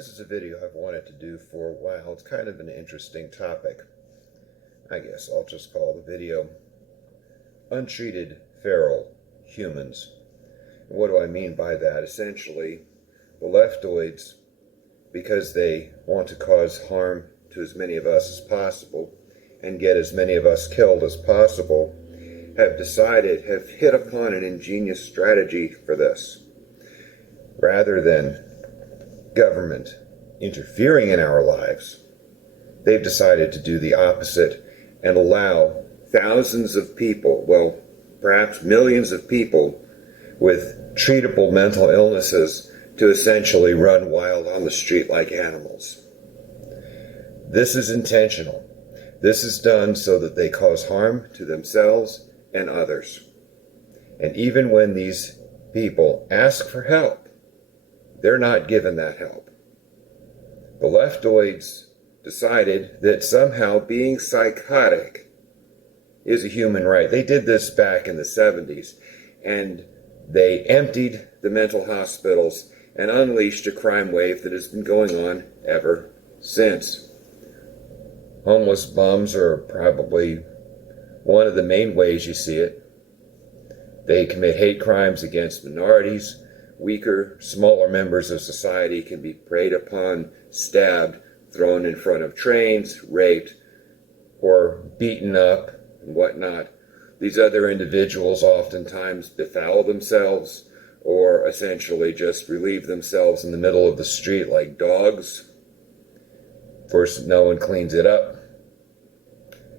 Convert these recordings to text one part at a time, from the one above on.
This is a video I've wanted to do for a while. It's kind of an interesting topic. I guess I'll just call the video Untreated Feral Humans. And what do I mean by that? Essentially, the leftoids, because they want to cause harm to as many of us as possible and get as many of us killed as possible, have hit upon an ingenious strategy for this. Rather than government interfering in our lives, they've decided to do the opposite and allow thousands of people, well, perhaps millions of people with treatable mental illnesses to essentially run wild on the street like animals. This is intentional. This is done so that they cause harm to themselves and others. And even when these people ask for help, they're not given that help. The leftoids decided that somehow being psychotic is a human right. They did this back in the 70s, and they emptied the mental hospitals and unleashed a crime wave that has been going on ever since. Homeless bums are probably one of the main ways you see it. They commit hate crimes against minorities. Weaker, smaller members of society can be preyed upon, stabbed, thrown in front of trains, raped, or beaten up, and whatnot. These other individuals oftentimes befoul themselves or essentially just relieve themselves in the middle of the street like dogs. Of course, no one cleans it up.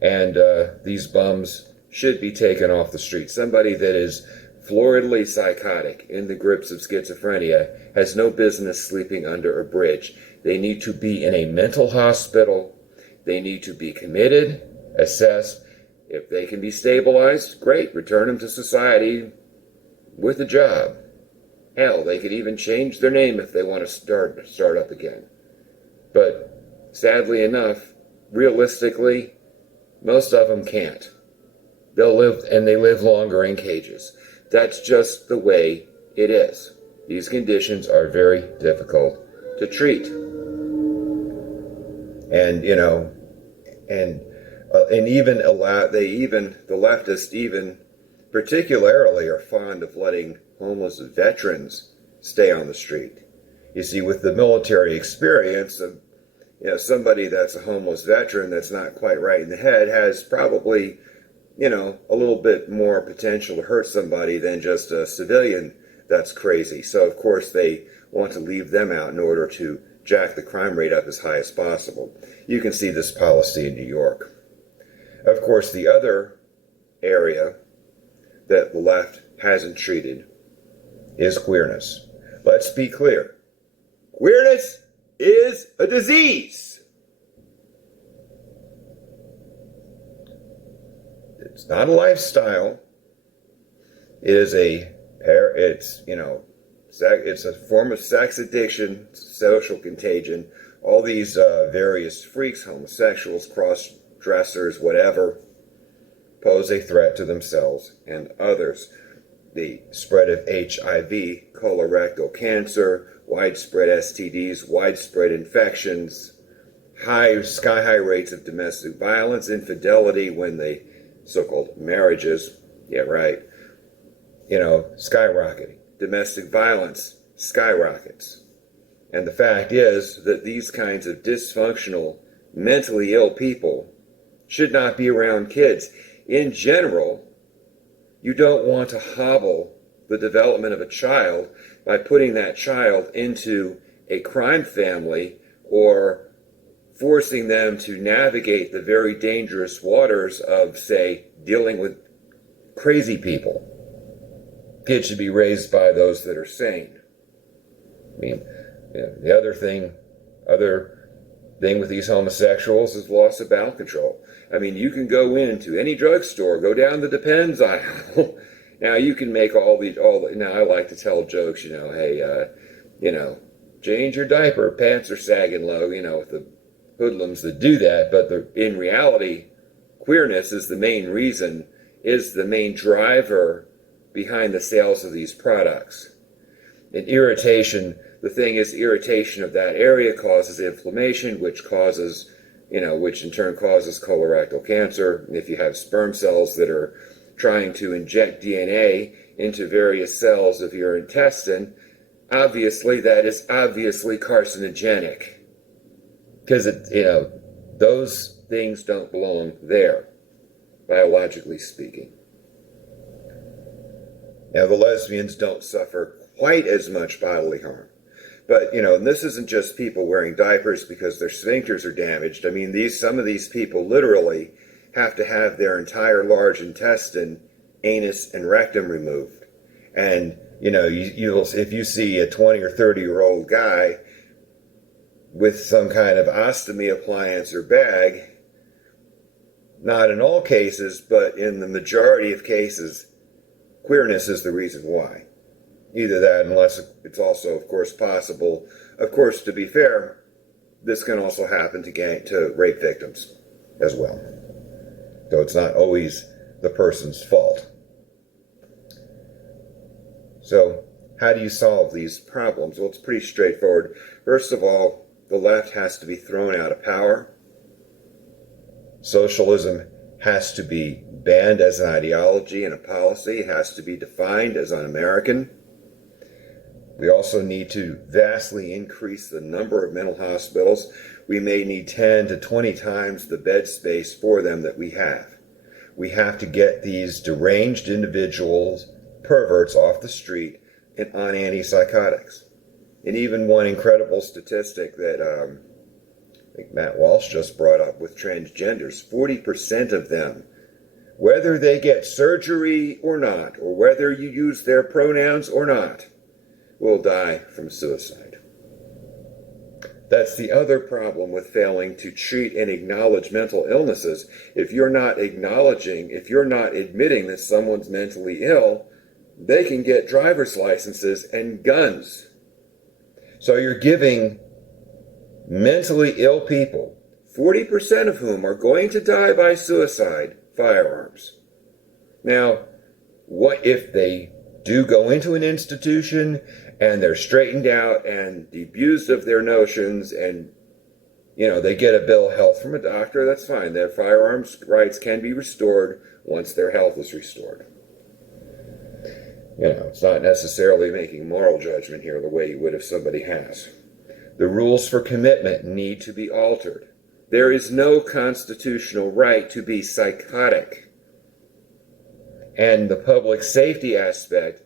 And these bums should be taken off the street. Somebody that is floridly psychotic, in the grips of schizophrenia, has no business sleeping under a bridge. They need to be in a mental hospital. They need to be committed, assessed. If they can be stabilized, great, return them to society with a job. Hell, they could even change their name if they want to start up again. But sadly enough, realistically, most of them can't. They'll live, and they live longer in cages. That's just the way it is. These conditions are very difficult to treat. And, the leftists even particularly are fond of letting homeless veterans stay on the street. You see, with the military experience of, somebody that's a homeless veteran that's not quite right in the head has probably, a little bit more potential to hurt somebody than just a civilian that's crazy. So, of course, they want to leave them out in order to jack the crime rate up as high as possible. You can see this policy in New York. Of course, the other area that the left hasn't treated is queerness. Let's be clear. Queerness is a disease. It's not a lifestyle. It's a form of sex addiction, social contagion. All these various freaks, homosexuals, cross-dressers, whatever, pose a threat to themselves and others. The spread of HIV, colorectal cancer, widespread STDs, widespread infections, sky-high rates of domestic violence, infidelity when they so-called marriages, skyrocketing. Domestic violence skyrockets. And the fact is that these kinds of dysfunctional, mentally ill people should not be around kids. In general, you don't want to hobble the development of a child by putting that child into a crime family or forcing them to navigate the very dangerous waters of, say, dealing with crazy people. Kids should be raised by those that are sane. The other thing with these homosexuals is loss of bowel control. You can go into any drugstore, go down the Depends aisle. Now you can make now I like to tell jokes, change your diaper, pants are sagging low, with the hoodlums that do that, but in reality, queerness is the main reason, is the main driver behind the sales of these products. An irritation the thing is, irritation of that area causes inflammation, which causes, which in turn causes colorectal cancer. And if you have sperm cells that are trying to inject DNA into various cells of your intestine, obviously that is obviously carcinogenic, because those things don't belong there, biologically speaking. Now, the lesbians don't suffer quite as much bodily harm. But, and this isn't just people wearing diapers because their sphincters are damaged. I mean, some of these people literally have to have their entire large intestine, anus, and rectum removed. And, if you see a 20 or 30-year-old guy with some kind of ostomy appliance or bag, not in all cases, but in the majority of cases, queerness is the reason why. Either that, unless it's also, of course, possible. Of course, to be fair, this can also happen to rape victims as well. So it's not always the person's fault. So how do you solve these problems? Well, it's pretty straightforward. First of all, the left has to be thrown out of power. Socialism has to be banned as an ideology and a policy. It has to be defined as un-American. We also need to vastly increase the number of mental hospitals. We may need 10 to 20 times the bed space for them that we have. We have to get these deranged individuals, perverts, off the street and on antipsychotics. And even one incredible statistic that I think Matt Walsh just brought up with transgenders, 40% of them, whether they get surgery or not, or whether you use their pronouns or not, will die from suicide. That's the other problem with failing to treat and acknowledge mental illnesses. If you're not admitting that someone's mentally ill, they can get driver's licenses and guns. So you're giving mentally ill people, 40% of whom are going to die by suicide, firearms. Now, what if they do go into an institution and they're straightened out and abused of their notions and, they get a bill of health from a doctor? That's fine. Their firearms rights can be restored once their health is restored. It's not necessarily making moral judgment here the way you would if somebody has. The rules for commitment need to be altered. There is no constitutional right to be psychotic. And the public safety aspect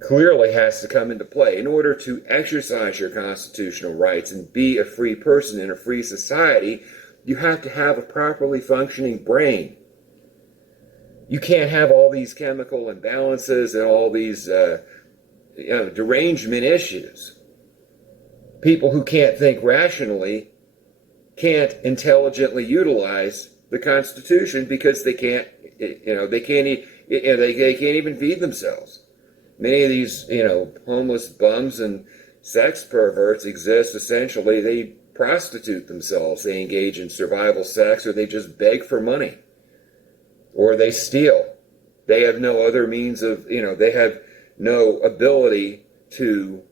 clearly has to come into play. In order to exercise your constitutional rights and be a free person in a free society, you have to have a properly functioning brain. You can't have all these chemical imbalances and all these derangement issues. People who can't think rationally can't intelligently utilize the Constitution because they can't even feed themselves. Many of these, homeless bums and sex perverts exist essentially. They prostitute themselves. They engage in survival sex, or they just beg for money, or they steal. They have no other means of, they have no ability to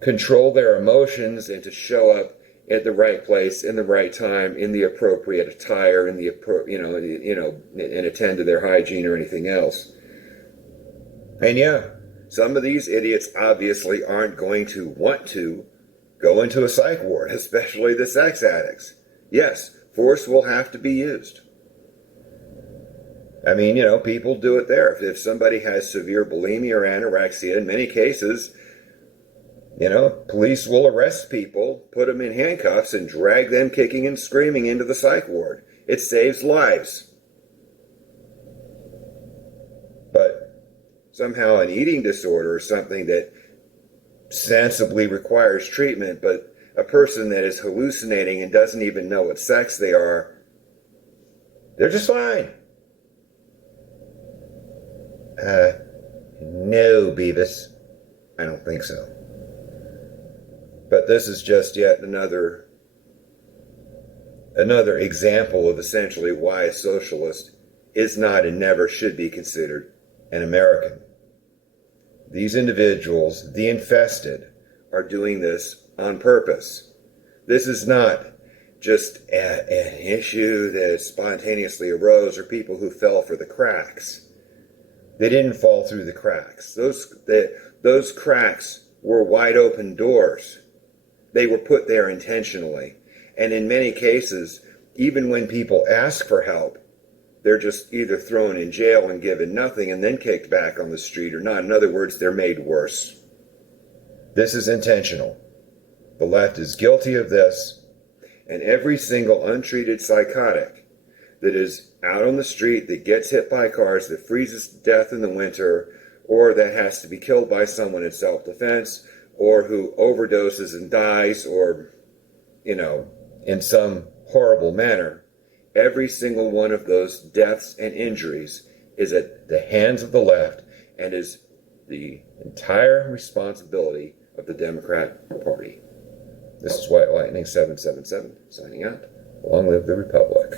control their emotions and to show up at the right place, in the right time, in the appropriate attire, and attend to their hygiene or anything else. And some of these idiots obviously aren't going to want to go into a psych ward, especially the sex addicts. Yes, force will have to be used. I mean, people do it there. If somebody has severe bulimia or anorexia, in many cases, police will arrest people, put them in handcuffs, and drag them kicking and screaming into the psych ward. It saves lives. But somehow an eating disorder is something that sensibly requires treatment, but a person that is hallucinating and doesn't even know what sex they are, they're just fine. No, Beavis. I don't think so. But this is just yet another example of essentially why a socialist is not and never should be considered an American. these individuals, the infested, are doing this on purpose. This is not just an issue that spontaneously arose or people who fell for the cracks. They didn't fall through the cracks. Those cracks were wide open doors. They were put there intentionally. And in many cases, even when people ask for help, they're just either thrown in jail and given nothing and then kicked back on the street or not. In other words, they're made worse. This is intentional. The left is guilty of this, and every single untreated psychotic that is out on the street, that gets hit by cars, that freezes to death in the winter, or that has to be killed by someone in self-defense, or who overdoses and dies, or, in some horrible manner, every single one of those deaths and injuries is at the hands of the left and is the entire responsibility of the Democrat Party. This is White Lightning 777 signing out. Long live the Republic.